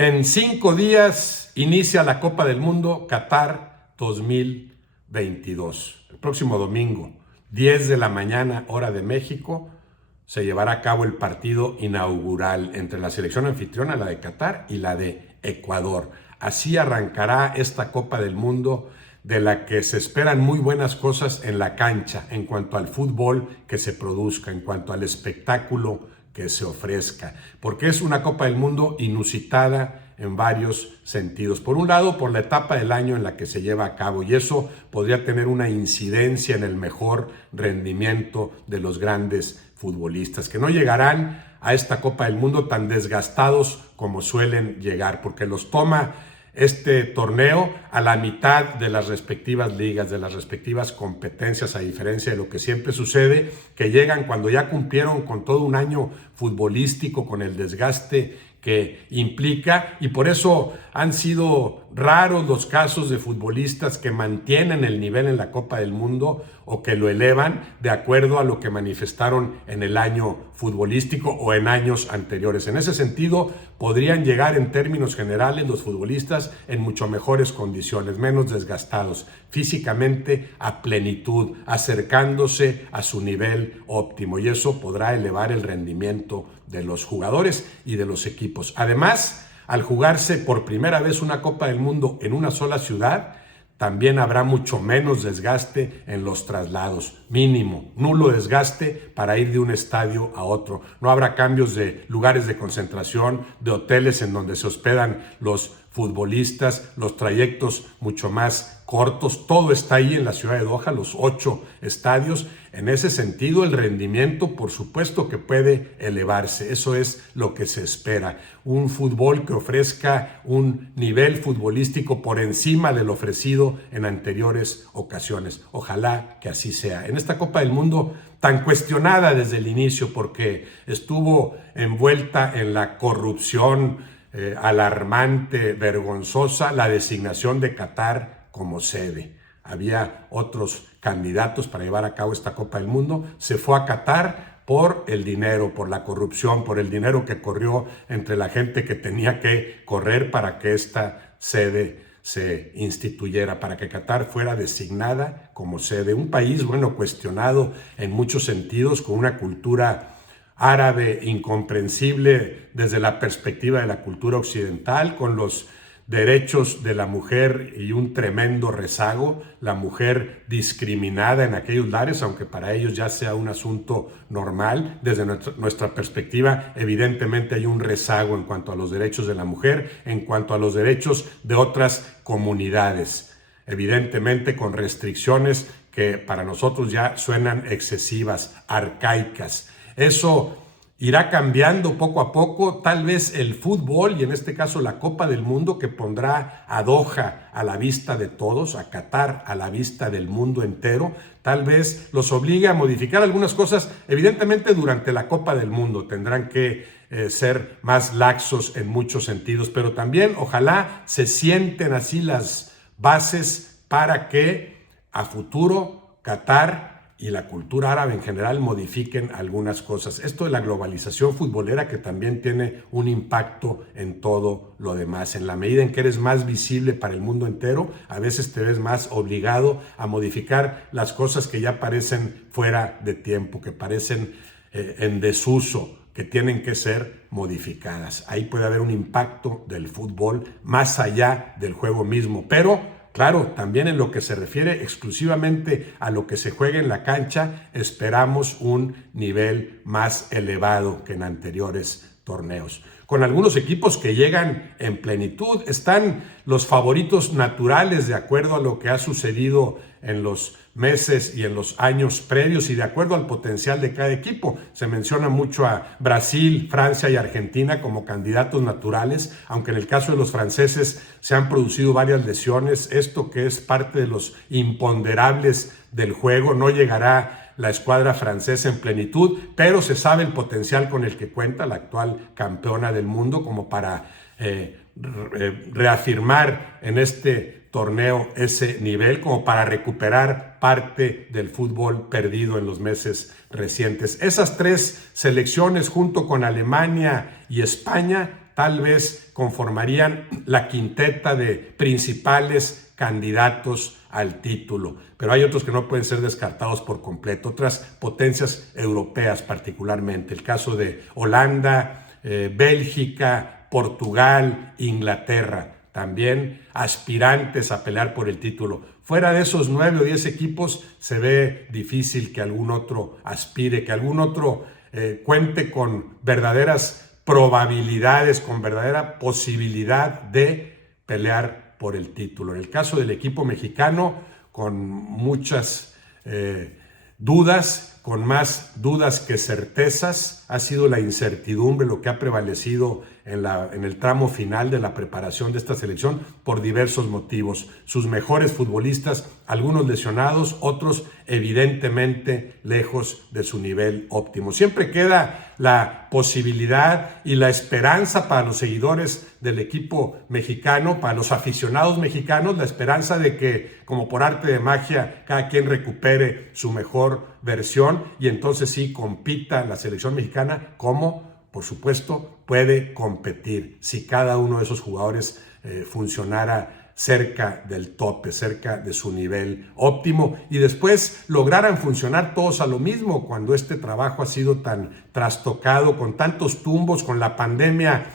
En 5 días inicia la Copa del Mundo Qatar 2022. El próximo domingo, 10 de la mañana, hora de México, se llevará a cabo el partido inaugural entre la selección anfitriona, la de Qatar, y la de Ecuador. Así arrancará esta Copa del Mundo, de la que se esperan muy buenas cosas en la cancha, en cuanto al fútbol que se produzca, en cuanto al espectáculo que se ofrezca, porque es una Copa del Mundo inusitada en varios sentidos. Por un lado, por la etapa del año en la que se lleva a cabo, y eso podría tener una incidencia en el mejor rendimiento de los grandes futbolistas, que no llegarán a esta Copa del Mundo tan desgastados como suelen llegar, porque los toma este torneo a la mitad de las respectivas ligas, de las respectivas competencias, a diferencia de lo que siempre sucede, que llegan cuando ya cumplieron con todo un año futbolístico, con el desgaste que implica, y por eso han sido raros los casos de futbolistas que mantienen el nivel en la Copa del Mundo o que lo elevan de acuerdo a lo que manifestaron en el año futbolístico o en años anteriores. En ese sentido, podrían llegar en términos generales los futbolistas en mucho mejores condiciones, menos desgastados, físicamente a plenitud, acercándose a su nivel óptimo, y eso podrá elevar el rendimiento de los jugadores y de los equipos. Además, al jugarse por primera vez una Copa del Mundo en una sola ciudad, también habrá mucho menos desgaste en los traslados, mínimo, nulo desgaste para ir de un estadio a otro. No habrá cambios de lugares de concentración, de hoteles en donde se hospedan los futbolistas, los trayectos mucho más cortos. Todo está ahí en la ciudad de Doha, los 8 estadios. En ese sentido, el rendimiento, por supuesto que puede elevarse. Eso es lo que se espera. Un fútbol que ofrezca un nivel futbolístico por encima del ofrecido en anteriores ocasiones. Ojalá que así sea. En esta Copa del Mundo, tan cuestionada desde el inicio, porque estuvo envuelta en la corrupción alarmante, vergonzosa, la designación de Qatar como sede. Había otros candidatos para llevar a cabo esta Copa del Mundo. Se fue a Qatar por el dinero, por la corrupción, por el dinero que corrió entre la gente que tenía que correr para que esta sede se instituyera, para que Qatar fuera designada como sede. Un país, cuestionado en muchos sentidos, con una cultura árabe incomprensible desde la perspectiva de la cultura occidental, con los derechos de la mujer y un tremendo rezago, la mujer discriminada en aquellos lares, aunque para ellos ya sea un asunto normal. Desde nuestra perspectiva, evidentemente hay un rezago en cuanto a los derechos de la mujer, en cuanto a los derechos de otras comunidades, evidentemente con restricciones que para nosotros ya suenan excesivas, arcaicas. Eso irá cambiando poco a poco. Tal vez el fútbol, y en este caso la Copa del Mundo, que pondrá a Doha a la vista de todos, a Qatar a la vista del mundo entero, tal vez los obligue a modificar algunas cosas. Evidentemente durante la Copa del Mundo tendrán que ser más laxos en muchos sentidos, pero también ojalá se sienten así las bases para que a futuro Qatar y la cultura árabe en general modifiquen algunas cosas. Esto de la globalización futbolera, que también tiene un impacto en todo lo demás. En la medida en que eres más visible para el mundo entero, a veces te ves más obligado a modificar las cosas que ya parecen fuera de tiempo, que parecen en desuso, que tienen que ser modificadas. Ahí puede haber un impacto del fútbol más allá del juego mismo, pero claro, también en lo que se refiere exclusivamente a lo que se juega en la cancha, esperamos un nivel más elevado que en anteriores torneos. Con algunos equipos que llegan en plenitud, están los favoritos naturales de acuerdo a lo que ha sucedido en los meses y en los años previos y de acuerdo al potencial de cada equipo. Se menciona mucho a Brasil, Francia y Argentina como candidatos naturales, aunque en el caso de los franceses se han producido varias lesiones. Esto, que es parte de los imponderables del juego, no llegará la escuadra francesa en plenitud, pero se sabe el potencial con el que cuenta la actual campeona del mundo como para reafirmar en este torneo ese nivel, como para recuperar parte del fútbol perdido en los meses recientes. Esas tres selecciones, junto con Alemania y España, tal vez conformarían la quinteta de principales candidatos al título, pero hay otros que no pueden ser descartados por completo, otras potencias europeas particularmente, el caso de Holanda, Bélgica, Portugal, Inglaterra, también aspirantes a pelear por el título. Fuera de esos 9 o 10 equipos se ve difícil que algún otro aspire, que algún otro cuente con verdaderas probabilidades, con verdadera posibilidad de pelear por el título. En el caso del equipo mexicano, con muchas dudas, con más dudas que certezas, ha sido la incertidumbre lo que ha prevalecido en el tramo final de la preparación de esta selección por diversos motivos. Sus mejores futbolistas, algunos lesionados, otros evidentemente lejos de su nivel óptimo. Siempre queda la posibilidad y la esperanza para los seguidores del equipo mexicano, para los aficionados mexicanos, la esperanza de que, como por arte de magia, cada quien recupere su mejor versión y entonces sí compita la selección mexicana como, por supuesto, puede competir si cada uno de esos jugadores funcionara cerca del tope, cerca de su nivel óptimo y después lograran funcionar todos a lo mismo cuando este trabajo ha sido tan trastocado, con tantos tumbos, con la pandemia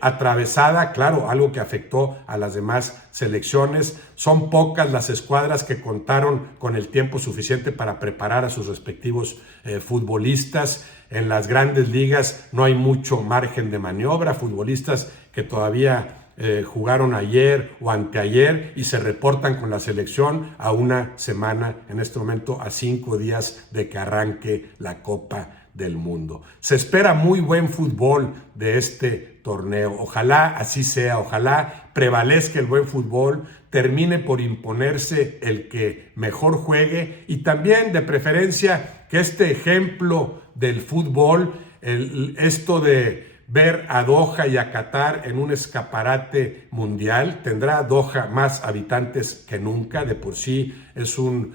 atravesada, claro, algo que afectó a las demás selecciones. Son pocas las escuadras que contaron con el tiempo suficiente para preparar a sus respectivos futbolistas. En las grandes ligas no hay mucho margen de maniobra, futbolistas que todavía jugaron ayer o anteayer y se reportan con la selección a una semana, en este momento a 5 días de que arranque la Copa del Mundo. Se espera muy buen fútbol de este torneo. Ojalá así sea, ojalá prevalezca el buen fútbol, termine por imponerse el que mejor juegue y también de preferencia que este ejemplo del fútbol, esto de ver a Doha y a Qatar en un escaparate mundial, tendrá Doha más habitantes que nunca, de por sí es un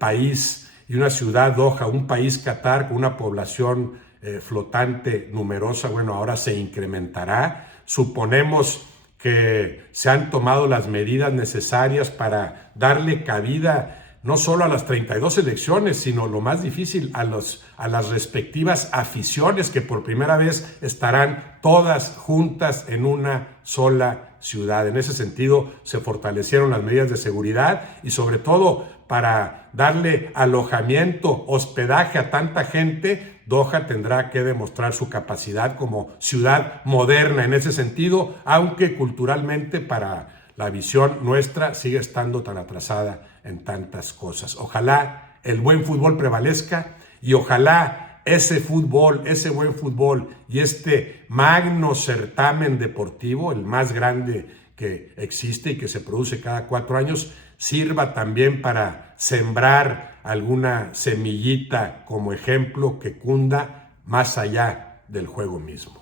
país y una ciudad, Doha, un país Qatar con una población flotante numerosa, bueno, ahora se incrementará. Suponemos que se han tomado las medidas necesarias para darle cabida no solo a las 32 selecciones, sino lo más difícil, a las respectivas aficiones que por primera vez estarán todas juntas en una sola ciudad. En ese sentido, se fortalecieron las medidas de seguridad y sobre todo para darle alojamiento, hospedaje a tanta gente, Doha tendrá que demostrar su capacidad como ciudad moderna en ese sentido, aunque culturalmente para la visión nuestra sigue estando tan atrasada en tantas cosas. Ojalá el buen fútbol prevalezca y ojalá ese fútbol, ese buen fútbol y este magno certamen deportivo, el más grande que existe y que se produce cada 4 años, sirva también para sembrar alguna semillita como ejemplo que cunda más allá del juego mismo.